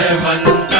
मन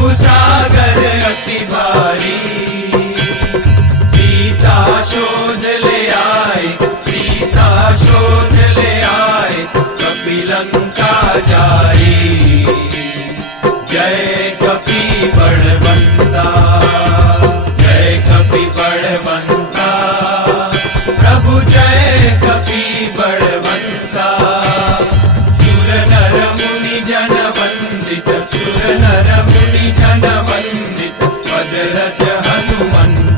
भूसागर अति भारी। सीता शोध ले आए सीता शोध ले आए कपिलंका जाई जय कपि बड़बंदा పండు పండు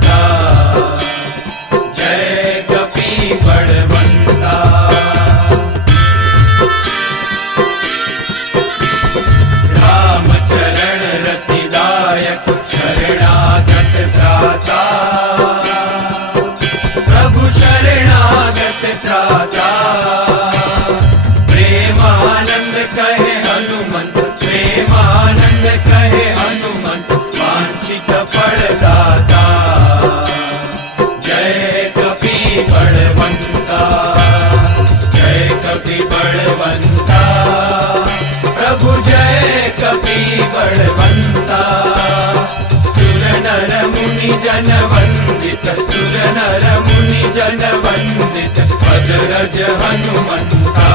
वंदित भजरज हनुमंता।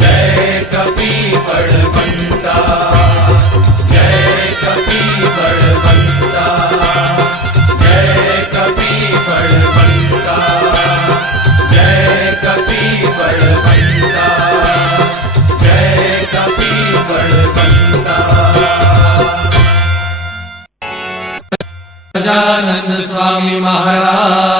जय कपी बड़वंता गजानन स्वामी महाराज।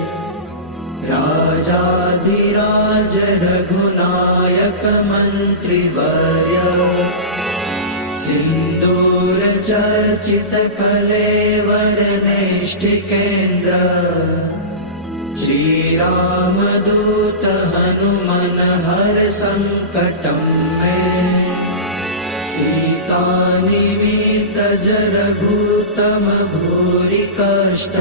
राजाधिराज रघुनायक मन्त्रिवर्य सिन्दूरचर्चित कलेवरनेष्ठिकेन्द्र श्रीरामदूत हनुमन हर सङ्कटम् मे। सीतानिमितज रघुतम भूरि कष्ट।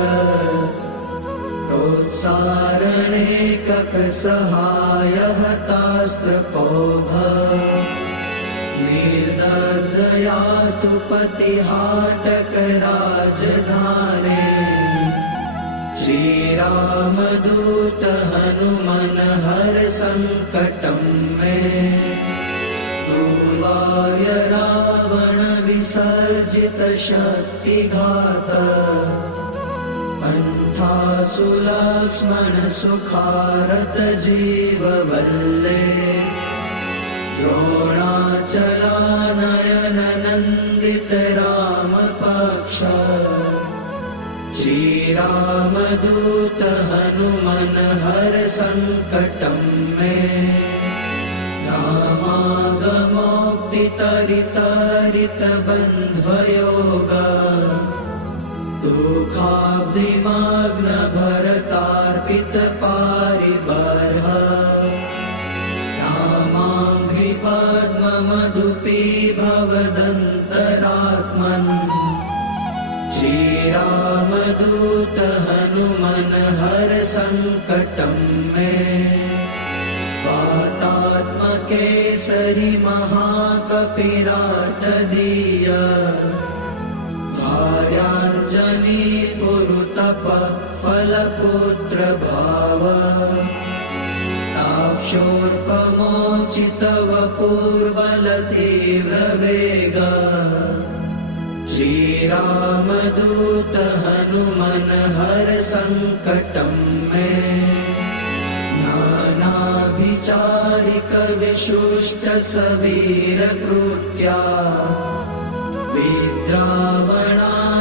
प्रोत्सारणे ककसहाय हतास्त्रपौध निर्दया तु पतिहाटक राजधाने श्रीरामदूत हनुमन हर सङ्कटं मे। पूर्वाय रावण विसर्जित शक्तिघात लक्ष्मण सुखारत जीववल्ले द्रोणाचलानयन नन्दित रामपक्ष हर सङ्कटं मे। रामागमोक्तितरितरित बन्ध्वयोग दुःखाब्धिमाग्न भरतार्पित पारिबर्ह रामाङ्घ्रिपद्ममधुपी भवदन्तरात्मन् श्रीरामदूत हनुमन हर सङ्कटं मे। वातात्मकेसरि महाकपिराटदीय पुरुतप फलपुत्र भाव ताक्षोर्पमोचितव पूर्वलतीव्रवेग श्रीरामदूत हनुमन हर सङ्कटं मे। नानाभिचारिक विशुष्ट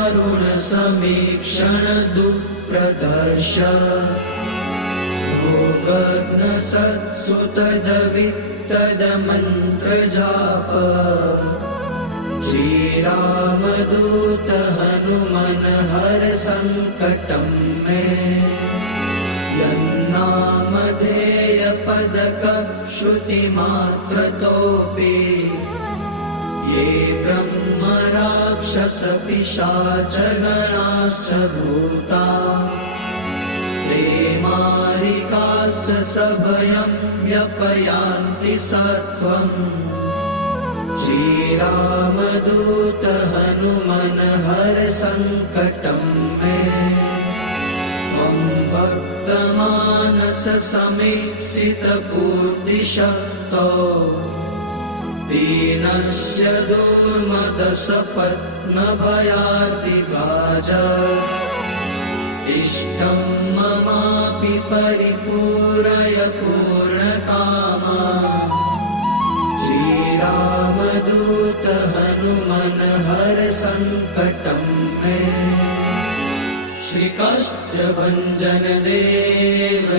समीक्षण दुःप्रदर्श भोगग्न सत्सुतदवित्तदमन्त्रजाप श्रीरामदूत हनुमन हर सङ्कटं मे यन्नामधेय पदक श्रुतिमात्रतोऽपि ये ब्रह्म राक्षस पिशाच गणाश्च भूता। ते मारिकाश्च सभयं व्यपयान्ति सत्त्वम्। श्रीरामदूत हनुमन हर सङ्कटं मे। त्वं भक्तमानस समीप्सित पूर्तिशक्तो दीनस्य दुर्मदसपत्नभयातिभाज इष्टं ममापि परिपूरय पूर्णकामा। श्रीरामदूत हनुमन हर सङ्कटं मे श्रीकाष्ठभञ्जन देव